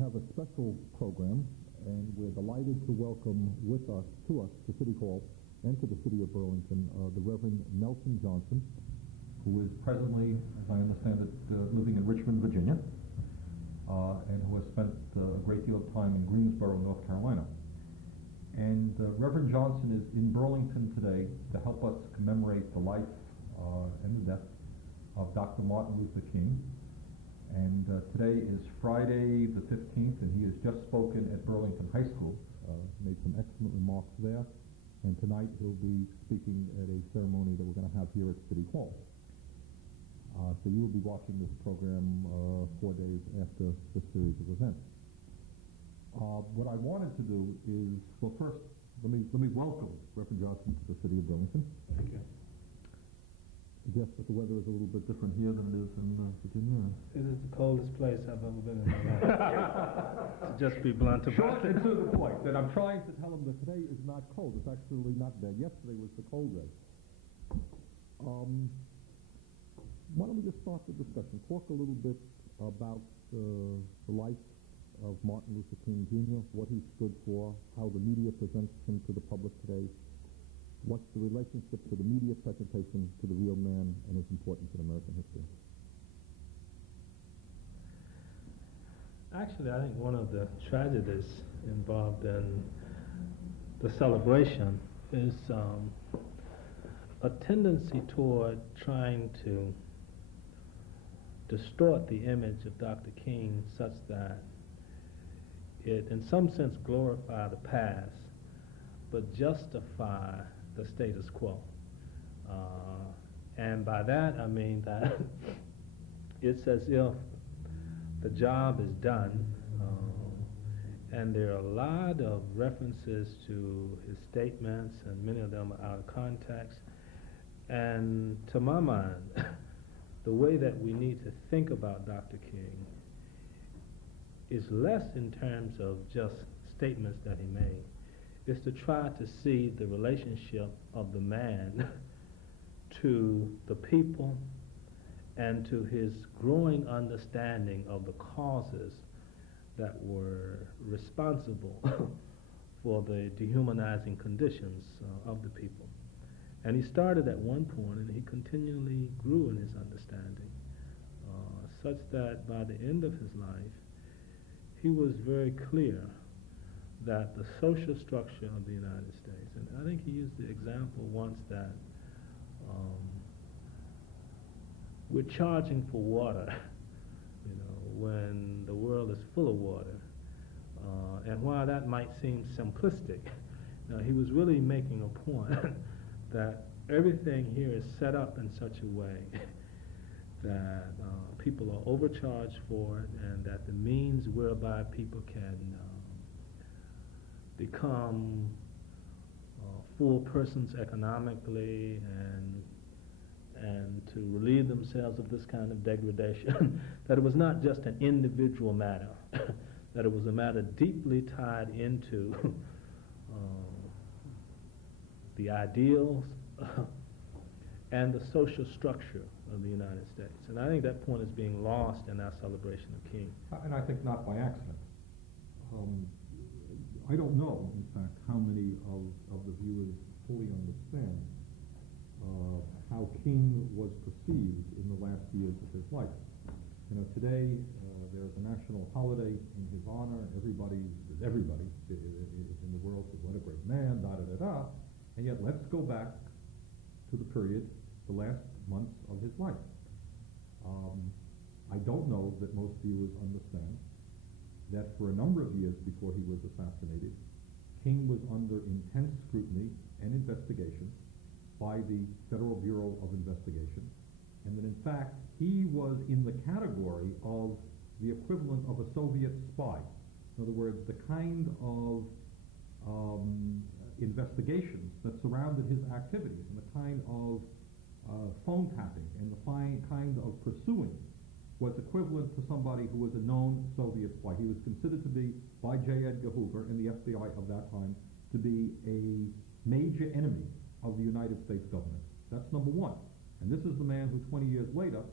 have a special program, and we're delighted to welcome to us to City Hall and to the city of Burlington, the Reverend Nelson Johnson, who is presently, as I understand it, living in Richmond, Virginia, and who has spent a great deal of time in Greensboro, North Carolina. And Reverend Johnson is in Burlington today to help us commemorate the life and the death of Dr. Martin Luther King. And today is Friday the 15th, and he has just spoken at Burlington High School, made some excellent remarks there. And tonight he'll be speaking at a ceremony that we're going to have here at City Hall. So you will be watching this program 4 days after this series of events. What I wanted to do is, well, first, let me welcome Reverend Johnson to the city of Burlington. Thank you. I guess that the weather is a little bit different here than it is in Virginia. It is the coldest place I've ever been in my life. To just be blunt about it. And to the point, that I'm trying to tell him that today is not cold. It's actually not bad. Yesterday was the cold day. Why don't we just start the discussion? Talk a little bit about the life of Martin Luther King Jr., what he stood for, how the media presents him to the public today, what's the relationship to the media presentation to the real man and his importance in American history? Actually, I think one of the tragedies involved in the celebration is a tendency toward trying to distort the image of Dr. King such that it, in some sense, glorify the past, but justify the status quo. And by that, I mean that it's as if the job is done, and there are a lot of references to his statements, and many of them are out of context. And to my mind, the way that we need to think about Dr. King is less in terms of just statements that he made. Is to try to see the relationship of the man to the people and to his growing understanding of the causes that were responsible for the dehumanizing conditions of the people. And he started at one point, and he continually grew in his understanding, such that by the end of his life, he was very clear that the social structure of the United States, and I think he used the example once that we're charging for water, when the world is full of water. And while that might seem simplistic, he was really making a point that everything here is set up in such a way that people are overcharged for it, and that the means whereby people can become full persons economically and to relieve themselves of this kind of degradation, that it was not just an individual matter, that it was a matter deeply tied into the ideals and the social structure of the United States. And I think that point is being lost in our celebration of King. And I think not by accident. I don't know, in fact, how many of the viewers fully understand how King was perceived in the last years of his life. Today there's a national holiday in his honor. Everybody in the world says, what a great man, da-da-da-da. And yet let's go back to the period, the last months of his life. I don't know that most viewers understand that for a number of years before he was assassinated, King was under intense scrutiny and investigation by the Federal Bureau of Investigation, and that in fact he was in the category of the equivalent of a Soviet spy. In other words, the kind of investigations that surrounded his activities, and the kind of phone tapping and the kind of pursuing was equivalent to somebody who was a known Soviet spy. He was considered to be, by J. Edgar Hoover and the FBI of that time, to be a major enemy of the United States government. That's number one. And this is the man who 20 years later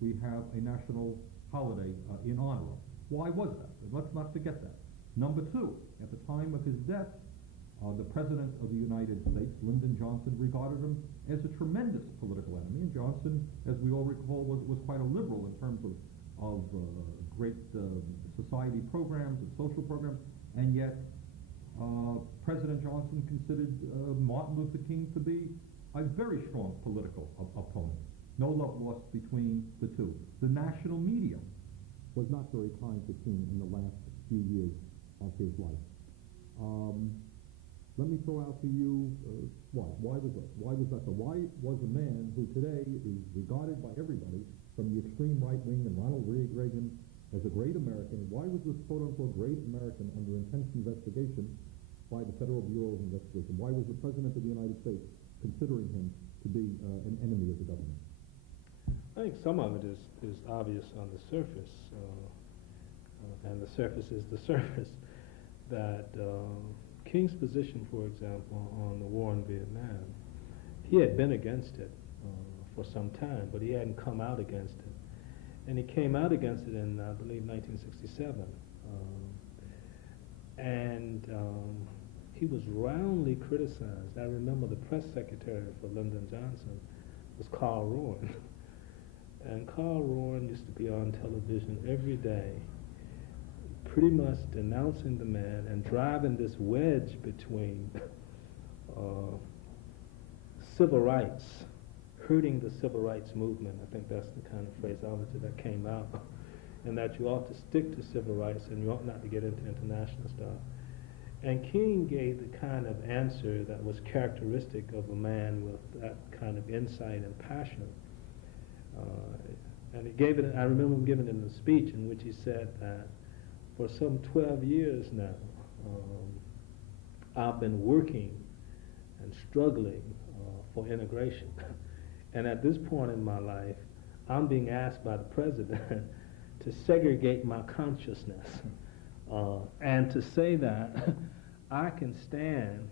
we have a national holiday in honor of. Why was that? Let's not forget that. Number two, at the time of his death, the President of the United States, Lyndon Johnson, regarded him as a tremendous political enemy. And Johnson, as we all recall, was quite a liberal in terms of great society programs and social programs. And yet, President Johnson considered Martin Luther King to be a very strong political opponent. No love lost between the two. The national media was not very kind to King in the last few years of his life. Let me throw out to you why. Why was that? Why was that? Why was a man who today is regarded by everybody from the extreme right wing and Ronald Reagan as a great American, why was this quote-unquote great American under intense investigation by the Federal Bureau of Investigation? Why was the President of the United States considering him to be an enemy of the government? I think some of it is obvious on the surface, and the surface is the surface, that King's position, for example, on the war in Vietnam, he had been against it for some time, but he hadn't come out against it. And he came out against it in, I believe, 1967. He was roundly criticized. I remember the press secretary for Lyndon Johnson was Carl Rowan. And Carl Rowan used to be on television every day, pretty much denouncing the man and driving this wedge between civil rights, hurting the civil rights movement. I think that's the kind of phraseology that came out, and that you ought to stick to civil rights and you ought not to get into international stuff. And King gave the kind of answer that was characteristic of a man with that kind of insight and passion. And he gave it, I remember him giving it in a speech in which he said that for some 12 years now, I've been working and struggling for integration. And at this point in my life, I'm being asked by the president to segregate my consciousness and to say that I can stand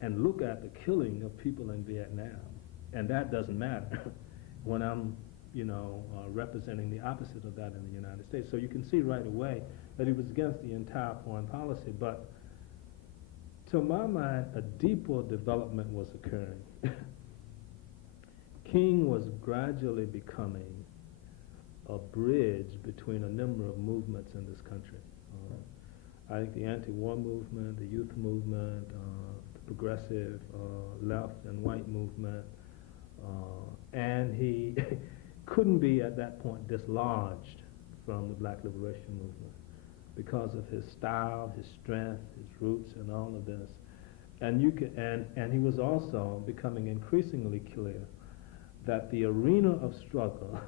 and look at the killing of people in Vietnam, and that doesn't matter when I'm, representing the opposite of that in the United States. So you can see right away that he was against the entire foreign policy, but to my mind, a deeper development was occurring. King was gradually becoming a bridge between a number of movements in this country. I think the anti-war movement, the youth movement, the progressive left and white movement, and he couldn't be at that point dislodged from the Black Liberation Movement because of his style, his strength, his roots, and all of this. And he was also becoming increasingly clear that the arena of struggle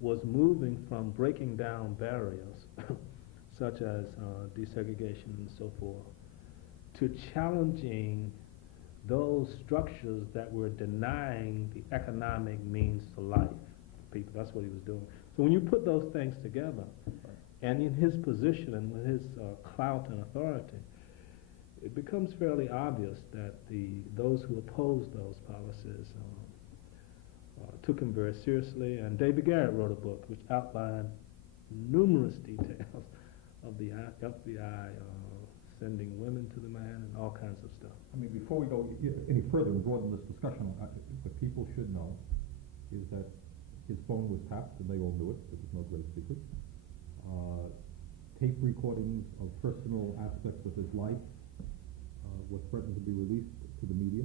was moving from breaking down barriers, such as desegregation and so forth, to challenging those structures that were denying the economic means to life for people. That's what he was doing. So when you put those things together, and in his position and with his clout and authority, it becomes fairly obvious that those who opposed those policies took him very seriously. And David Garrett wrote a book which outlined numerous details of the FBI sending women to the man and all kinds of stuff. I mean, before we go any further and broaden this discussion, what people should know is that his phone was tapped, and they all knew it. It was no great secret. Tape recordings of personal aspects of his life were threatened to be released to the media.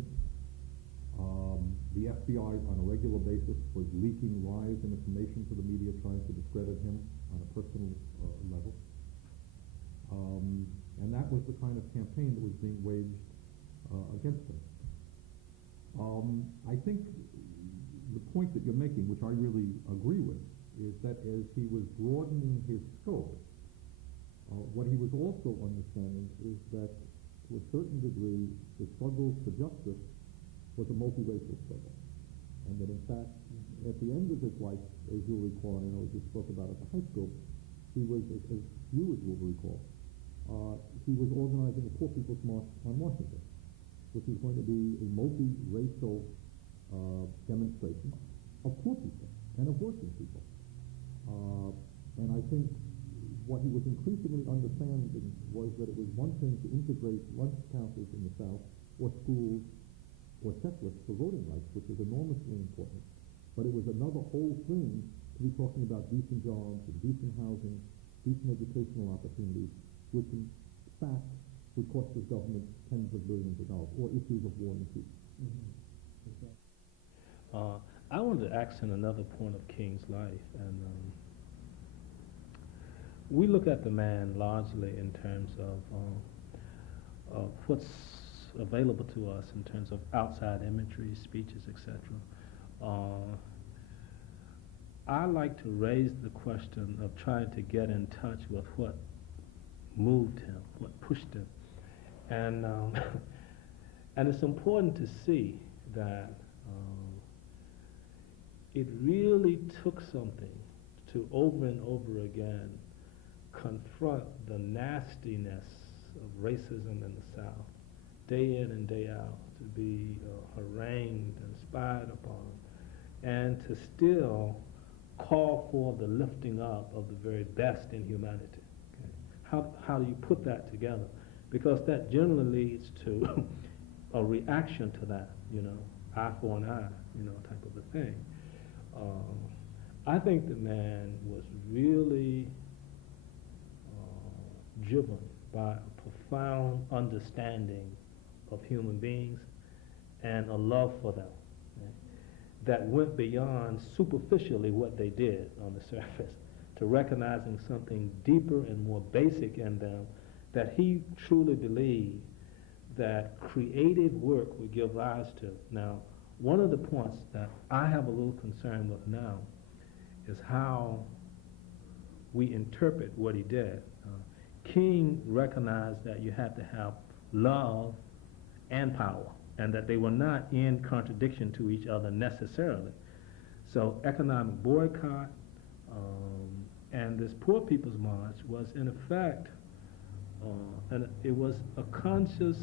The FBI on a regular basis was leaking lies and information to the media, trying to discredit him on a personal level. And that was the kind of campaign that was being waged against him. I think the point that you're making, which I really agree with, is that as he was broadening his scope, what he was also understanding is that to a certain degree, the struggle for justice was a multiracial struggle. And that in fact, at the end of his life, as you'll recall, and I know you spoke about at the high school, he was, as you will recall, he was organizing a Poor People's March on Washington, which is going to be a multi-racial demonstration of poor people and of working people. And I think what he was increasingly understanding was that it was one thing to integrate lunch counters in the South, or schools, or checklists for voting rights, which is enormously important. But it was another whole thing to be talking about decent jobs and decent housing, decent educational opportunities, which in fact would cost the government tens of billions of dollars, or issues of war and peace. I wanted to accent another point of King's life, and we look at the man largely in terms of what's available to us in terms of outside imagery, speeches, etc. I like to raise the question of trying to get in touch with what moved him, what pushed him, and and it's important to see that it really took something to over and over again confront the nastiness of racism in the South, day in and day out, to be harangued and spied upon, and to still call for the lifting up of the very best in humanity. Okay? How do you put that together? Because that generally leads to a reaction to that, eye for an eye, type of a thing. I think the man was really driven by a profound understanding of human beings and a love for them, okay, that went beyond superficially what they did on the surface to recognizing something deeper and more basic in them, that he truly believed that creative work would give rise to. Now, one of the points that I have a little concern with now is how we interpret what he did. King recognized that you had to have love and power, and that they were not in contradiction to each other necessarily. So economic boycott and this Poor People's March was in effect, and it was a conscious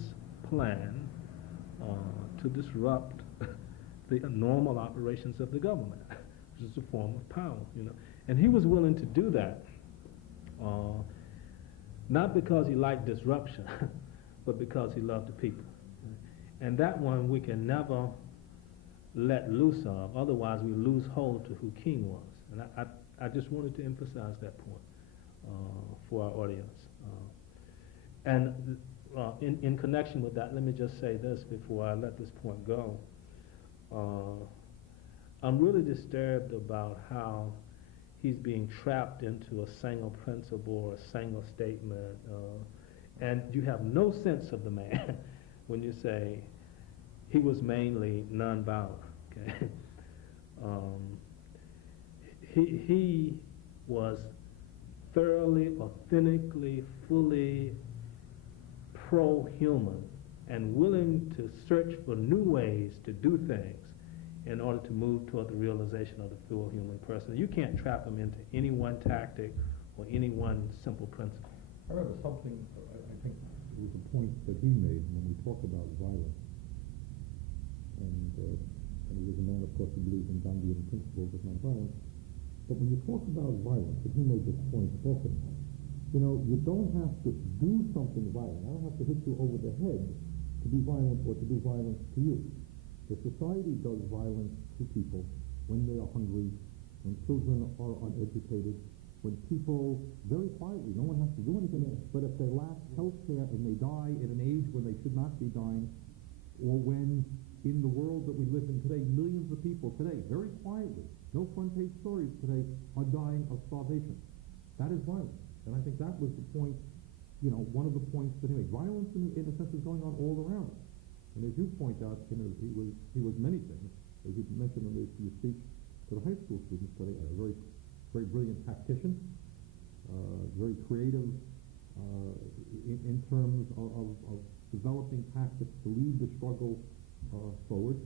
plan to disrupt the normal operations of the government, which is a form of power, And he was willing to do that, not because he liked disruption, but because he loved the people. And that one we can never let loose of, otherwise we lose hold to who King was. And I just wanted to emphasize that point for our audience. And in connection with that, let me just say this before I let this point go. I'm really disturbed about how he's being trapped into a single principle or a single statement, and you have no sense of the man when you say he was mainly nonviolent. Okay, he was thoroughly, authentically, fully pro-human and willing to search for new ways to do things in order to move toward the realization of the full human person. You can't trap him into any one tactic or any one simple principle. I remember something, I think it was a point that he made when we talk about violence. And he was a man, of course, who believed in Gandhian principles of nonviolence. But when you talk about violence, and he made this point often, you don't have to do something violent. I don't have to hit you over the head to be violent or to do violence to you. The society does violence to people when they are hungry, when children are uneducated, when people, very quietly, no one has to do anything, but if they lack health care and they die at an age when they should not be dying, or when in the world that we live in today, millions of people today, very quietly, no front page stories today, are dying of starvation. That is violence. And I think that was the point, one of the points that he made. Violence, in a sense, is going on all around us. And as you point out, he was many things. As you mentioned in your speech to the high school students today, a very, very brilliant tactician, very creative in terms of developing tactics to lead the struggle forward.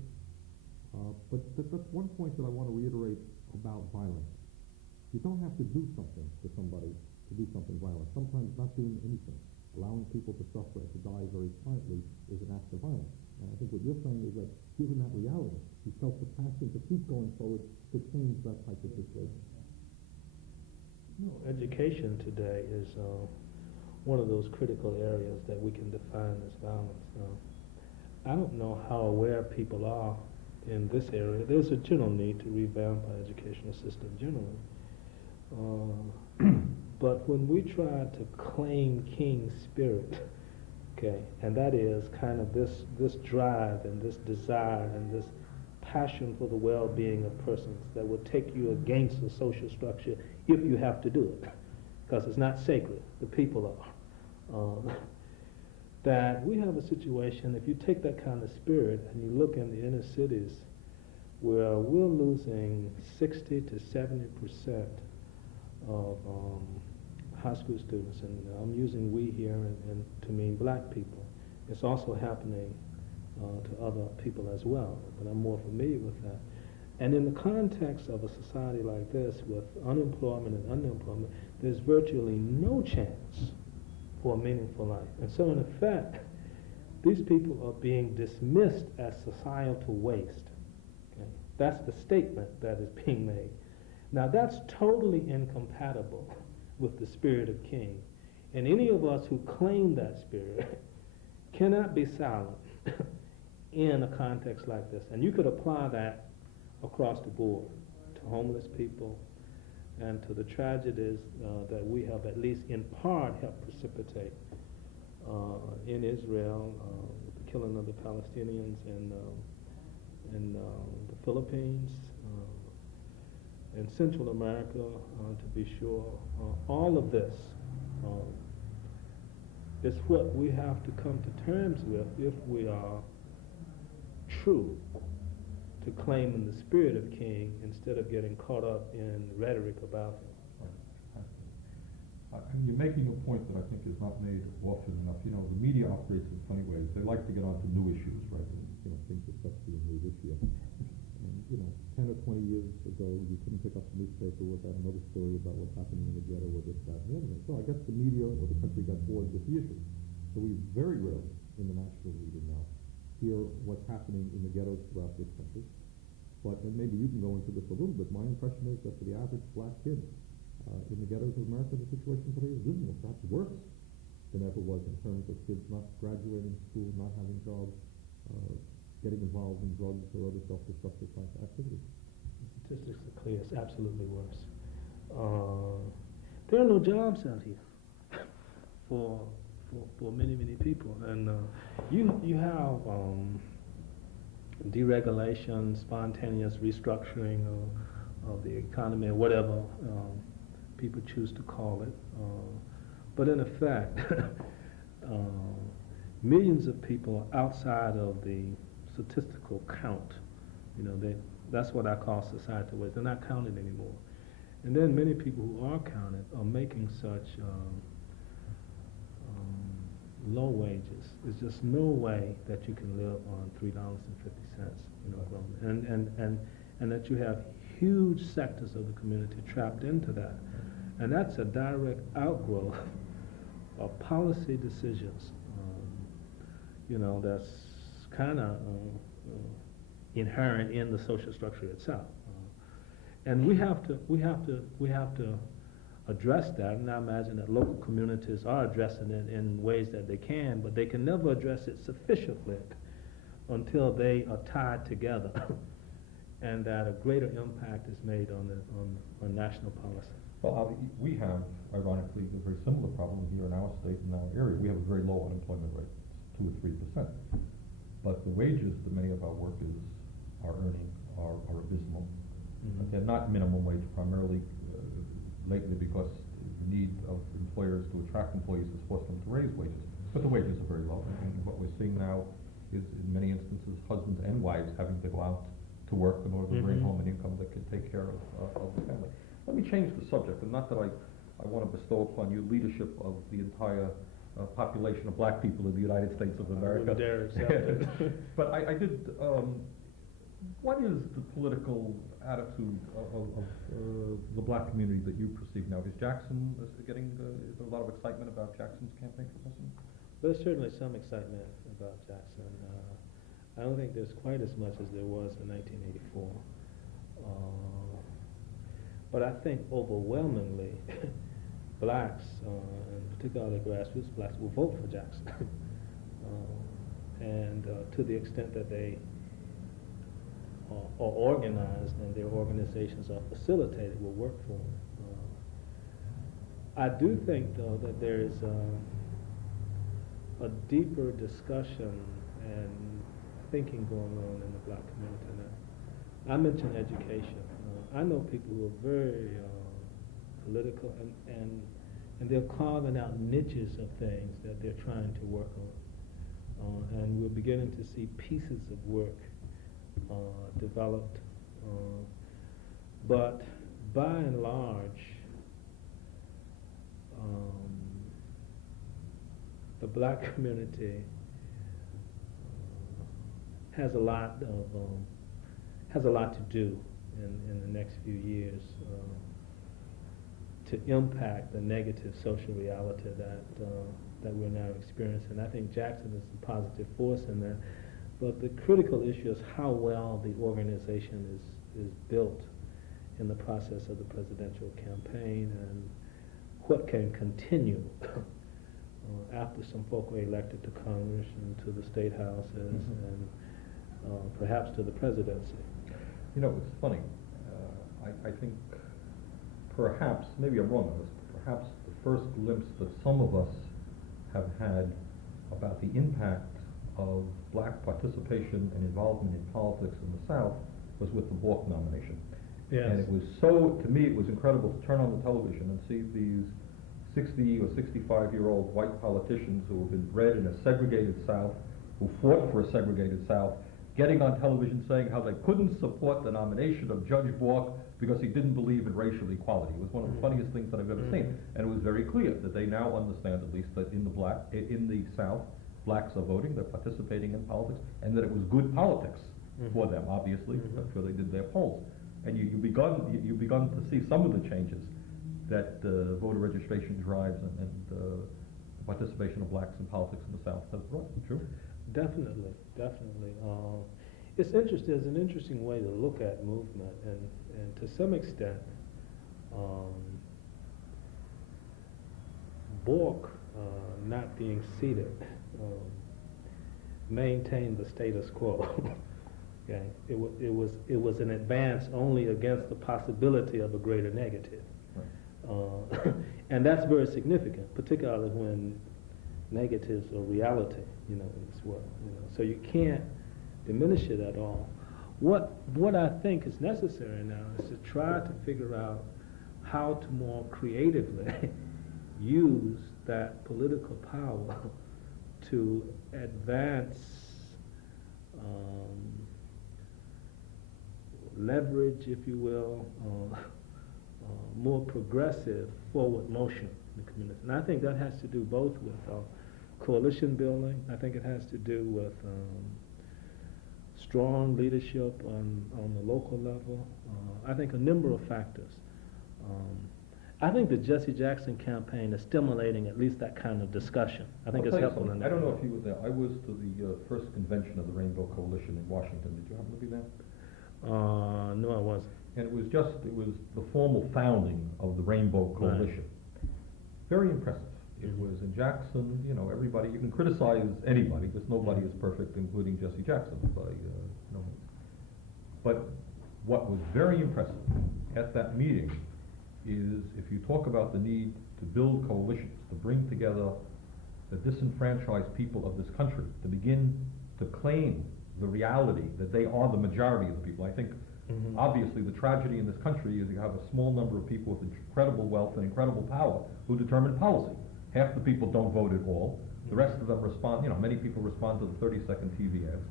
But that's one point that I want to reiterate about violence. You don't have to do something to somebody to do something violent. Sometimes not doing anything, allowing people to suffer and to die very quietly is an act of violence. And I think what you're saying is that given that reality, he felt the passion to keep going forward to change that type of situation. Education today is one of those critical areas that we can define as violence. I don't know how aware people are in this area. There's a general need to revamp our educational system generally. But when we try to claim King spirit, okay, and that is kind of this drive and this desire and this passion for the well-being of persons that will take you against the social structure if you have to do it, because it's not sacred, the people are. That we have a situation, if you take that kind of spirit and you look in the inner cities where we're losing 60 to 70% of high school students, and I'm using we here and to mean black people. It's also happening to other people as well, but I'm more familiar with that. And in the context of a society like this, with unemployment and underemployment, there's virtually no chance for a meaningful life. And so in effect, these people are being dismissed as societal waste. Okay? That's the statement that is being made. Now that's totally incompatible with the spirit of King. And any of us who claim that spirit cannot be silent in a context like this. And you could apply that across the board to homeless people and to the tragedies that we have at least in part helped precipitate in Israel, with the killing of the Palestinians in the Philippines, in Central America, to be sure. All of this is what we have to come to terms with if we are true to claiming the spirit of King instead of getting caught up in rhetoric about him. Right. You're making a point that I think is not made often enough. You know, the media operates in funny ways. They like to get onto new issues, right? And, you know, things especially new this year. And, you know, 10 or 20 years ago, you couldn't pick up the newspaper without another story about what's happening in the ghetto or this, that, and the other. So I guess the media or the country got bored with the issue. So we very rarely, in the national media now, hear what's happening in the ghettos throughout this country. But and maybe you can go into this a little bit. My impression is that for the average black kid in the ghettos of America, the situation today is dismal, perhaps worse than ever was in terms of kids not graduating school, not having jobs, getting involved in drugs or other self-destructive type activities. The statistics are clear. It's absolutely worse. There are no jobs out here for many people, and you have deregulation, spontaneous restructuring of the economy, or whatever people choose to call it. But in effect, millions of people outside of the statistical count, you know, that's what I call societal waste. They're not counted anymore. And then many people who are counted are making such low wages. There's just no way that you can live on $3.50, you know, and that you have huge sectors of the community trapped into that. And that's a direct outgrowth of policy decisions, you know, that's kind of inherent in the social structure itself. And we have to address that, and I imagine that local communities are addressing it in ways that they can, but they can never address it sufficiently until they are tied together and that a greater impact is made on national policy. Well, we have, ironically, a very similar problem here in our state and our area. We have a very low unemployment rate, 2 or 3%. But the wages that many of our workers are earning are abysmal. Mm-hmm. They're not minimum wage, primarily lately because the need of employers to attract employees has forced them to raise wages. But the wages are very low. And what we're seeing now is, in many instances, husbands and wives having to go out to work in order to bring home an income that can take care of the family. Let me change the subject, and not that I want to bestow upon you leadership of the entire population of black people in the United States of America. I wouldn't dare accept it. But I did, what is the political attitude of the black community that you perceive now? Is Jackson is there a lot of excitement about Jackson's campaign for president? There's certainly some excitement about Jackson. I don't think there's quite as much as there was in 1984. But I think overwhelmingly, blacks, and particularly grassroots blacks, will vote for Jackson. And to the extent that they are organized and their organizations are facilitated, will work for them. I do think, though, that there is a deeper discussion and thinking going on in the black community now. I mentioned education. I know people who are very political, and they're carving out niches of things that they're trying to work on. And we're beginning to see pieces of work developed. But by and large, the black community has a lot to do in the next few years to impact the negative social reality that we're now experiencing. I think Jackson is a positive force in that, but the critical issue is how well the organization is built in the process of the presidential campaign, and what can continue after some folk are elected to Congress and to the state houses and perhaps to the presidency. You know, it's funny. I think perhaps, maybe I'm wrong on this, but perhaps the first glimpse that some of us have had about the impact of black participation and involvement in politics in the South was with the Bork nomination. Yes. And it was so, to me, it was incredible to turn on the television and see these 60 or 65-year-old white politicians who have been bred in a segregated South, who fought for a segregated South, getting on television saying how they couldn't support the nomination of Judge Bork because he didn't believe in racial equality. It was one of the funniest things that I've ever seen. And it was very clear that they now understand, at least, that in the South, blacks are voting, they're participating in politics, and that it was good politics for them, obviously. I'm sure they did their polls. And you've begun to see some of the changes that voter registration drives and participation of blacks in politics in the South has brought. True? Definitely. It's interesting. It's an interesting way to look at movement, and to some extent, Bork not being seated maintained the status quo. Okay, it was an advance only against the possibility of a greater negative, right. And that's very significant, particularly when negatives are reality, in this world. So you can't diminish it at all. What I think is necessary now is to try to figure out how to more creatively use that political power to advance leverage, if you will, more progressive forward motion in the community. And I think that has to do both with coalition building. I think it has to do with strong leadership on the local level. I think a number of factors. I think the Jesse Jackson campaign is stimulating at least that kind of discussion. I think it's helpful in that. I don't know if you were there. I was to the first convention of the Rainbow Coalition in Washington. Did you happen to be there? No, I wasn't. And it was the formal founding of the Rainbow Coalition. Right. Very impressive. It was in Jackson, everybody, you can criticize anybody, because nobody is perfect, including Jesse Jackson, But what was very impressive at that meeting is, if you talk about the need to build coalitions, to bring together the disenfranchised people of this country, to begin to claim the reality that they are the majority of the people. I think, obviously, the tragedy in this country is you have a small number of people with incredible wealth and incredible power who determine policy. Half the people don't vote at all. The rest of them respond, many people respond to the 30-second TV ads.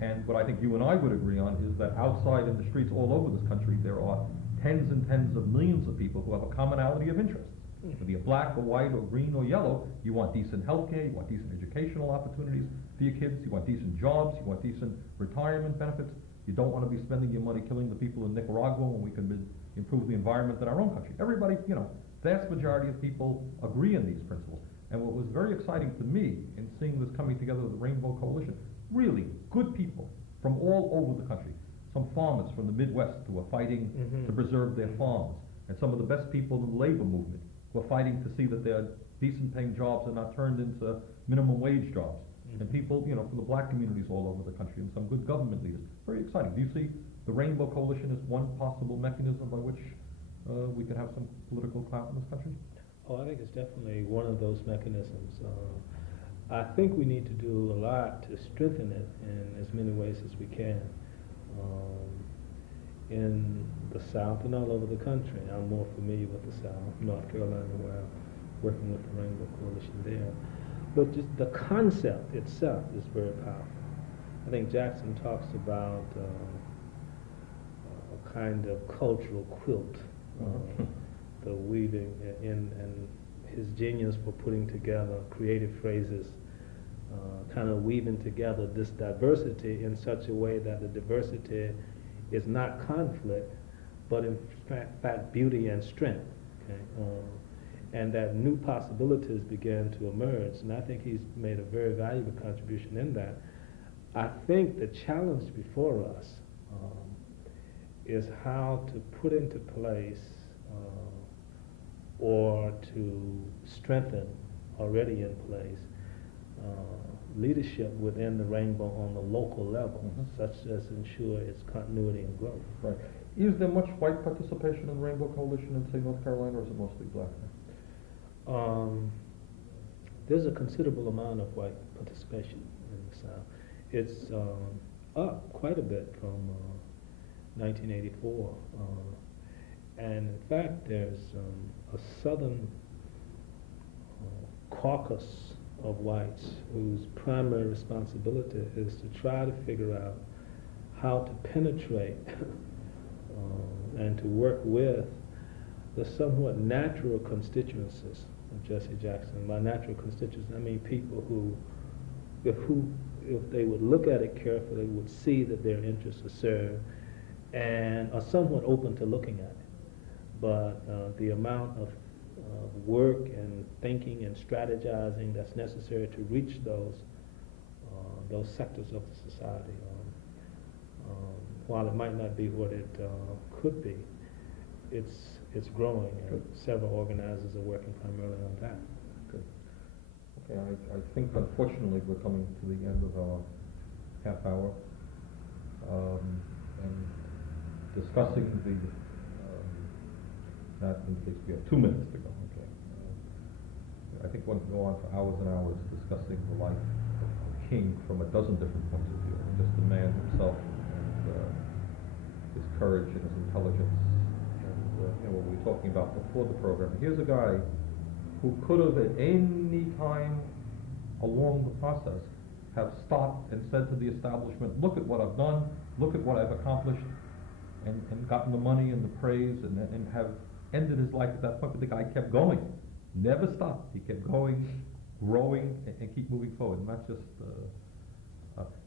And what I think you and I would agree on is that outside in the streets all over this country, there are tens and tens of millions of people who have a commonality of interests. Whether you're black or white or green or yellow, you want decent health care, you want decent educational opportunities for your kids, you want decent jobs, you want decent retirement benefits. You don't want to be spending your money killing the people in Nicaragua when we can improve the environment in our own country. Everybody, vast majority of people agree on these principles. And what was very exciting to me in seeing this coming together with the Rainbow Coalition, really good people from all over the country. Some farmers from the Midwest who are fighting to preserve their farms. and some of the best people in the labor movement were fighting to see that their decent paying jobs are not turned into minimum wage jobs. Mm-hmm. And people, from the black communities all over the country, and some good government leaders. Very exciting. Do you see the Rainbow Coalition as one possible mechanism by which we could have some political clout in this country? Oh, I think it's definitely one of those mechanisms. I think we need to do a lot to strengthen it in as many ways as we can. In the South and all over the country, I'm more familiar with the South, North Carolina, where I'm working with the Rainbow Coalition there. But just the concept itself is very powerful. I think Jackson talks about a kind of cultural quilt, the weaving and his genius for putting together creative phrases, kind of weaving together this diversity in such a way that the diversity is not conflict, but in fact beauty and strength. Okay? And that new possibilities began to emerge, and I think he's made a very valuable contribution in that. I think the challenge before us is how to put into place or to strengthen already in place leadership within the Rainbow on the local level, such as ensure its continuity and growth. Right. Is there much white participation in the Rainbow Coalition in, say, North Carolina, or is it mostly black? There's a considerable amount of white participation in the South. It's up quite a bit from 1984. And in fact, there's a southern caucus of whites whose primary responsibility is to try to figure out how to penetrate and to work with the somewhat natural constituencies of Jesse Jackson. By natural constituencies, I mean people who, if they would look at it carefully, would see that their interests are served and are somewhat open to looking at it. But the amount of work and thinking and strategizing that's necessary to reach those sectors of the society, while it might not be what it could be, it's growing, and several organizers are working primarily on that. Good. Okay, I think unfortunately we're coming to the end of our half hour, and discussing the that in case we have 2 minutes to go. Okay. I think one can go on for hours and hours discussing the life of King from a dozen different points of view. Just the man himself and his courage and his intelligence, and what we were talking about before the program. Here's a guy who could have at any time along the process have stopped and said to the establishment, look at what I've done, look at what I've accomplished, and gotten the money and the praise and have ended his life at that point. But the guy kept going, never stopped. He kept going, growing, and keep moving forward. And that's just,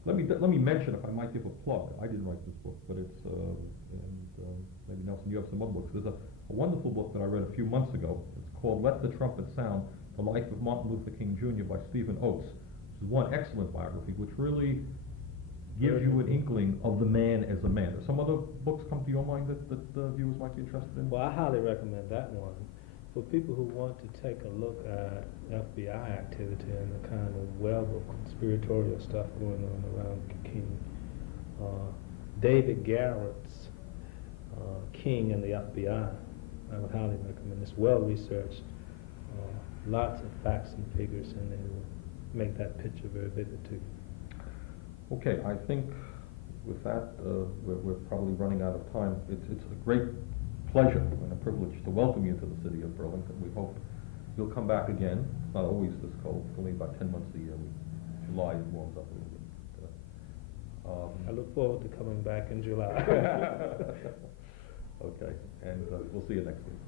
let me mention, if I might give a plug, I didn't write this book, but it's, maybe Nelson, you have some other books. There's a wonderful book that I read a few months ago. It's called Let the Trumpet Sound, The Life of Martin Luther King Jr. by Stephen Oates, which is one excellent biography, which really gives you an inkling of the man as a man. Some other books come to your mind that viewers might be interested in? Well, I highly recommend that one. For people who want to take a look at FBI activity and the kind of web of conspiratorial stuff going on around King, David Garrett's King and the FBI, I would highly recommend. It's well researched, lots of facts and figures, and they will make that picture very vivid too. Okay, I think with that, we're probably running out of time. It's a great pleasure and a privilege to welcome you to the city of Burlington. We hope you'll come back again. It's not always this cold. It's only about 10 months a year. July it warms up a little bit. I look forward to coming back in July. Okay, and we'll see you next week.